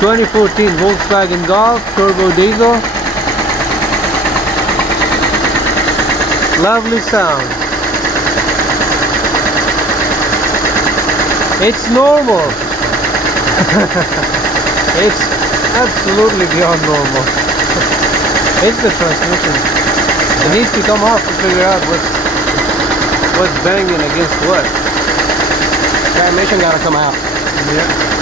2014 Volkswagen Golf turbo diesel. Lovely sound. It's normal. It's absolutely beyond normal. It's the transmission. It needs to come off to figure out what's banging against what. Transmission gotta come out. Yeah.